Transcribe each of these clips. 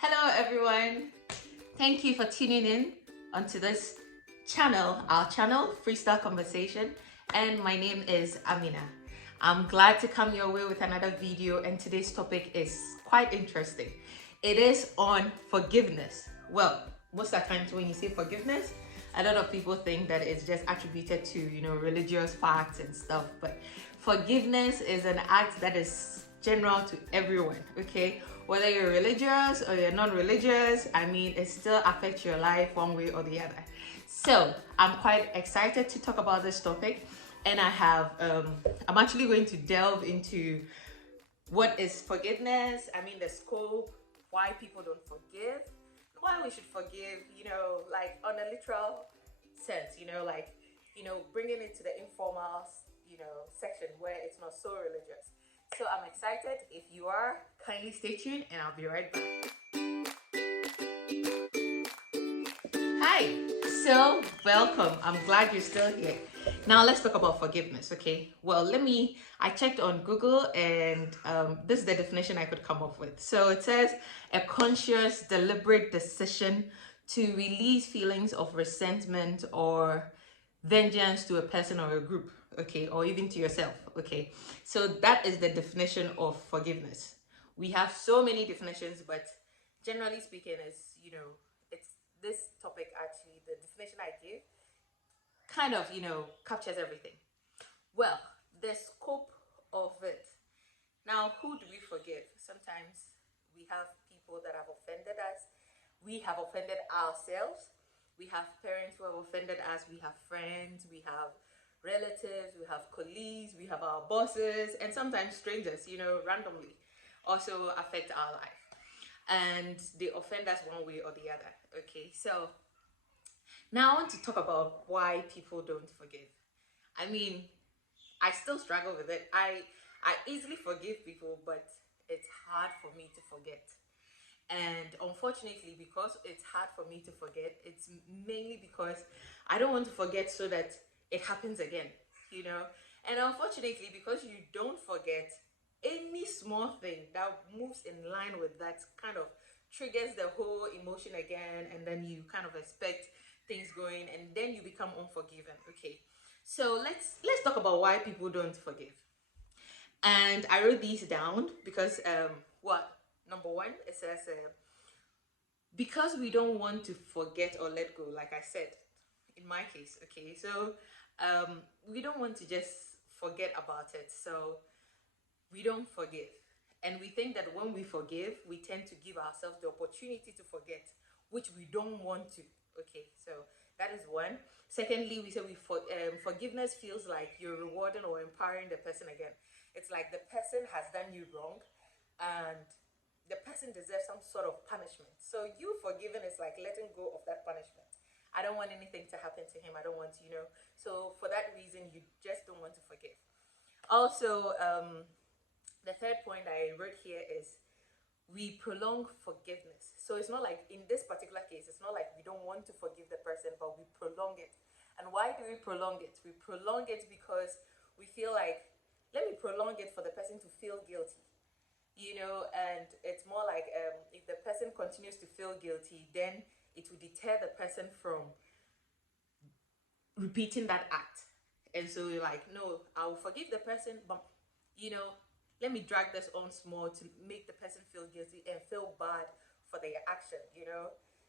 Hello everyone. Thank you for tuning in onto this channel, our channel, Freestyle Conversation. And my name is Amina. I'm glad to come your way with another video, and today's topic is quite interesting. It is on forgiveness. Well, most of the times when you say forgiveness, a lot of people think that it's just attributed to, religious facts and stuff, but forgiveness is an act that is general to everyone, okay? Whether you're religious or you're non-religious, it still affects your life one way or the other. So I'm quite excited to talk about this topic, and I'm actually going to delve into what is forgiveness, the scope, why people don't forgive, why we should forgive, like on a literal sense, bringing it to the informal, section where it's not so religious. So I'm excited. If you are, kindly stay tuned and I'll be right back. Hi, so welcome. I'm glad you're still here. Now let's talk about forgiveness, okay? Well, I checked on Google, and this is the definition I could come up with. So it says a conscious, deliberate decision to release feelings of resentment or vengeance to a person or a group, okay, or even to yourself, okay? So that is the definition of forgiveness. We have so many definitions, but generally speaking, it's this topic actually, the definition I give kind of, captures everything. Well, the scope of it. Now, who do we forgive? Sometimes we have people that have offended us. We have offended ourselves. We have parents who have offended us. We have friends. We have relatives. We have colleagues. We have our bosses. And sometimes strangers, randomly also affect our life. And they offend us one way or the other. Okay, so now I want to talk about why people don't forgive. I still struggle with it. I easily forgive people, but it's hard for me to forget. And unfortunately, because it's hard for me to forget, it's mainly because I don't want to forget so that it happens again, you know. And unfortunately, because you don't forget, any small thing that moves in line with that kind of triggers the whole emotion again, and then you kind of expect things going, and then you become unforgiving. Okay, so let's talk about why people don't forgive. And I wrote these down because what number one, it says because we don't want to forget or let go, like I said in my case. Okay, so we don't want to just forget about it, so we don't forgive. And we think that when we forgive, we tend to give ourselves the opportunity to forget, which we don't want to. Okay, so that is one. Secondly, we say forgiveness feels like you're rewarding or empowering the person again. It's like the person has done you wrong, and the person deserves some sort of punishment. So you forgiving is like letting go of that punishment. I don't want anything to happen to him. I don't want to, So for that reason, you just don't want to forgive. Also, the third point I wrote here is we prolong forgiveness. So it's not like in this particular case, it's not like we don't want to forgive the person, but we prolong it. And why do we prolong it? We prolong it because we feel like, let me prolong it for the person to feel guilty. And it's more like if the person continues to feel guilty, then it will deter the person from repeating that act. And so you're like, no, I will forgive the person, but let me drag this on small to make the person feel guilty and feel bad for their action.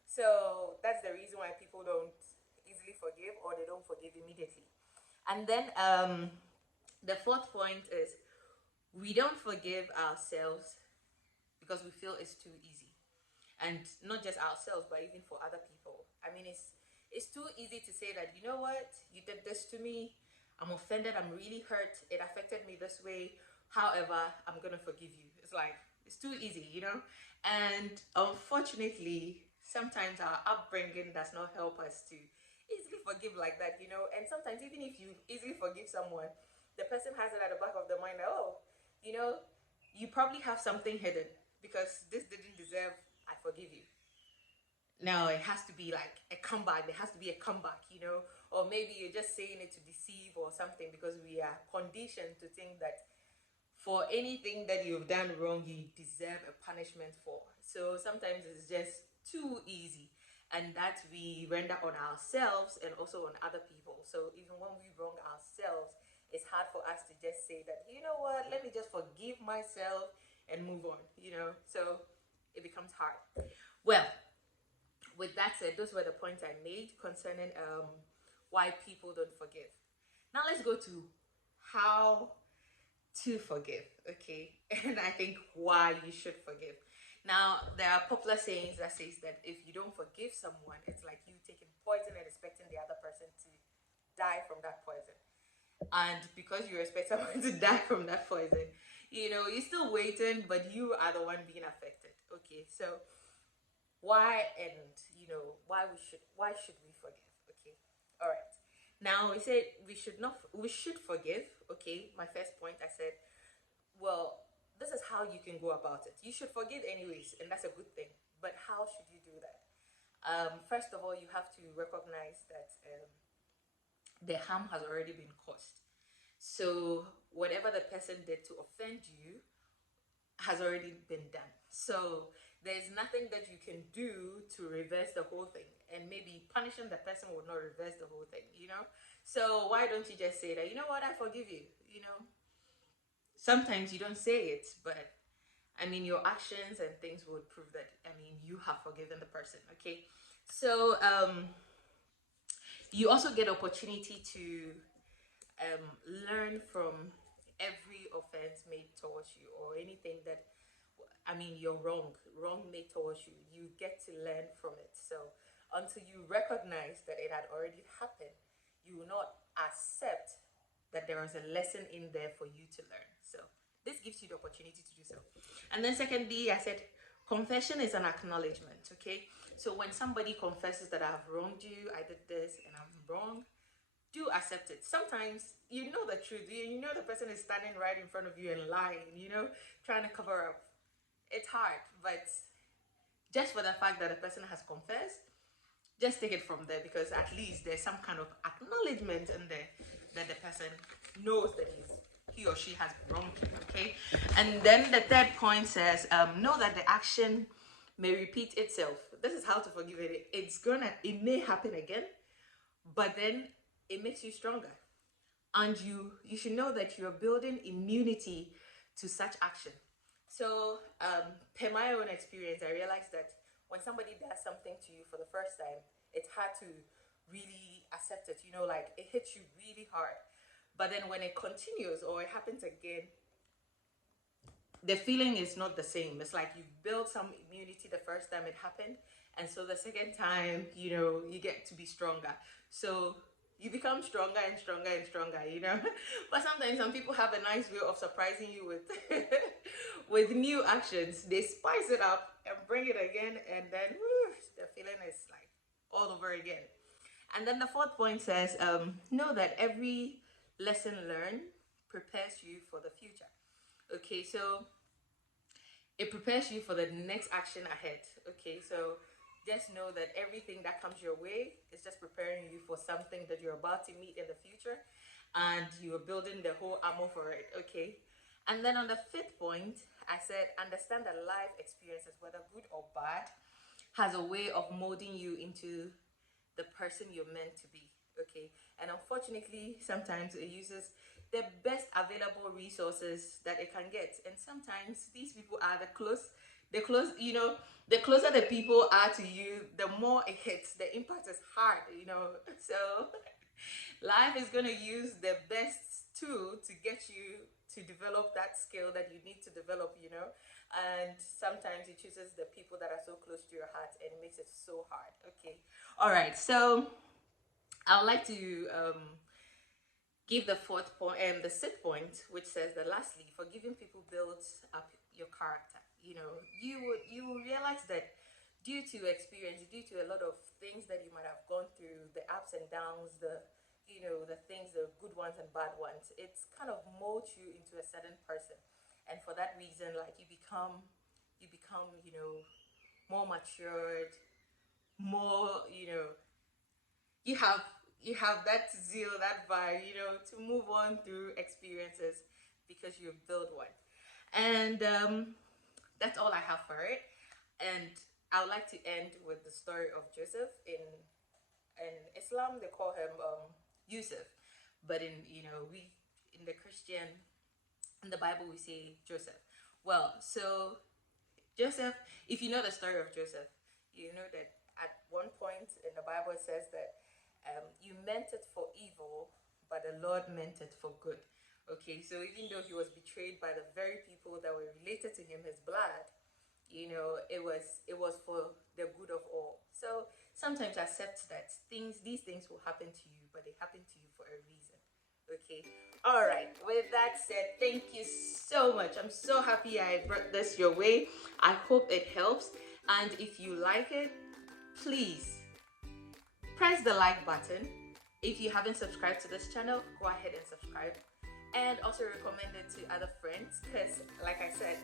So that's the reason why people don't easily forgive, or they don't forgive immediately. And then the fourth point is we don't forgive ourselves because we feel it's too easy. And not just ourselves, but even for other people. It's too easy to say that, you know what, you did this to me, I'm offended, I'm really hurt, it affected me this way. However, I'm gonna forgive you. It's like, it's too easy. And unfortunately, sometimes our upbringing does not help us to easily forgive like that. And sometimes, even if you easily forgive someone, the person has it at the back of the mind that, oh, you probably have something hidden because this didn't deserve, I forgive you. Now it has to be like a comeback. There has to be a comeback. Or maybe you're just saying it to deceive or something, because we are conditioned to think that for anything that you've done wrong, you deserve a punishment for. So sometimes it's just too easy, and that we render on ourselves and also on other people. So even when we wrong ourselves, it's hard for us to just say that, you know what, let me just forgive myself and move on, So it becomes hard. Well, with that said, those were the points I made concerning why people don't forgive. Now let's go to how to forgive, okay? And I think why you should forgive. Now, there are popular sayings that says that if you don't forgive someone, it's like you taking poison and expecting the other person to die from that poison. And because you expect someone to die from that poison, you're still waiting, but you are the one being affected. Okay, so why, and why should we forgive? Okay, all right. Now we said we should forgive. Okay, my first point, I said, well, this is how you can go about it. You should forgive anyways, and that's a good thing. But how should you do that? First of all, you have to recognize that the harm has already been caused. So whatever the person did to offend you has already been done. So there's nothing that you can do to reverse the whole thing. And maybe punishing the person would not reverse the whole thing. So why don't you just say that, you know what, I forgive you. Sometimes you don't say it, but I mean, your actions and things would prove that, I mean, you have forgiven the person, okay? So you also get opportunity to learn from every offense made towards you, or anything that, I mean, you're wrong made towards you. You get to learn from it. So until you recognize that it had already happened, you will not accept that there is a lesson in there for you to learn. So this gives you the opportunity to do so. And then secondly, I said confession is an acknowledgement. Okay, so when somebody confesses that I have wronged you, I did this and I'm wrong, do accept it. Sometimes you know the truth. You know the person is standing right in front of you and lying, trying to cover up. It's hard, but just for the fact that the person has confessed, just take it from there, because at least there's some kind of acknowledgement in there that the person knows that he or she has wronged you, okay? And then the third point says, know that the action may repeat itself. This is how to forgive it. It may happen again, but then it makes you stronger. And you should know that you're building immunity to such action. So per my own experience, I realized that when somebody does something to you for the first time, it's hard to really accept it, like it hits you really hard. But then when it continues or it happens again, the feeling is not the same. It's like you've built some immunity the first time it happened, and so the second time, you get to be stronger. So you become stronger and stronger and stronger. But sometimes some people have a nice way of surprising you with with new actions. They spice it up and bring it again, and then the feeling is like all over again. And then the fourth point says, know that every lesson learned prepares you for the future. Okay, so it prepares you for the next action ahead. Okay, so just know that everything that comes your way is just preparing you for something that you're about to meet in the future, and you're building the whole armor for it. Okay, and then on the fifth point, I said understand that life experiences, whether good or bad, has a way of molding you into the person you're meant to be. Okay, and unfortunately sometimes it uses the best available resources that it can get, and sometimes these people are the closer the people are to you, the more it hits. The impact is hard. So life is going to use the best tool to get you to develop that skill that you need to develop. And sometimes it chooses the people that are so close to your heart, and it makes it so hard. Okay, all right, so I would like to give the fourth point and the sixth point, which says that lastly, forgiving people builds up your character. You will realize that due to experience, due to a lot of things that you might have gone through, the ups and downs, the things, the good ones and bad ones, it's kind of molds you into a certain person. And for that reason, like you become more matured, more you have that zeal, that vibe, to move on through experiences, because you've built one. And that's all I have for it. And I would like to end with the story of Joseph. In Islam they call him Yusuf, but we in the Christian, in the Bible we say Joseph. Well, so Joseph, if you know the story of Joseph, you know that at one point in the Bible it says that you meant it for evil, but the Lord meant it for good. Okay, so even though he was betrayed by the very people that were related to him, his blood, it was for the good of all. So sometimes accept that these things will happen to you, but they happen to you for a reason. Okay. All right. With that said, thank you so much. I'm so happy I brought this your way. I hope it helps. And if you like it, please press the like button. If you haven't subscribed to this channel, go ahead and subscribe. And also recommend it to other friends, because like I said,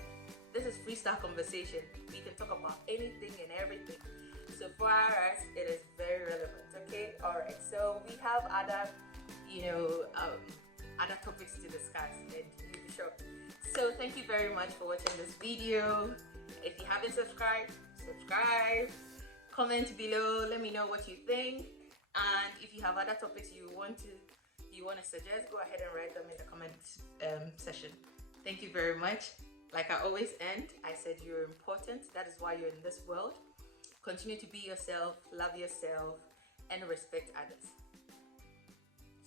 this is freestyle conversation. We can talk about anything and everything. So for us, it is very relevant. Okay. All right. So we have other other topics to discuss, and you'll be shocked. So thank you very much for watching this video. If you haven't subscribed, subscribe, comment below, let me know what you think, and if you have other topics you want to suggest, go ahead and write them in the comment section. Thank you very much. Like I always end, I said you're important. That is why you're in this world. Continue to be yourself, love yourself, and respect others.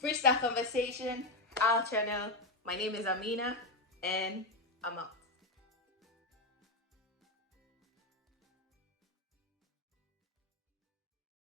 Freestyle Conversation, our channel. My name is Amina, and I'm out.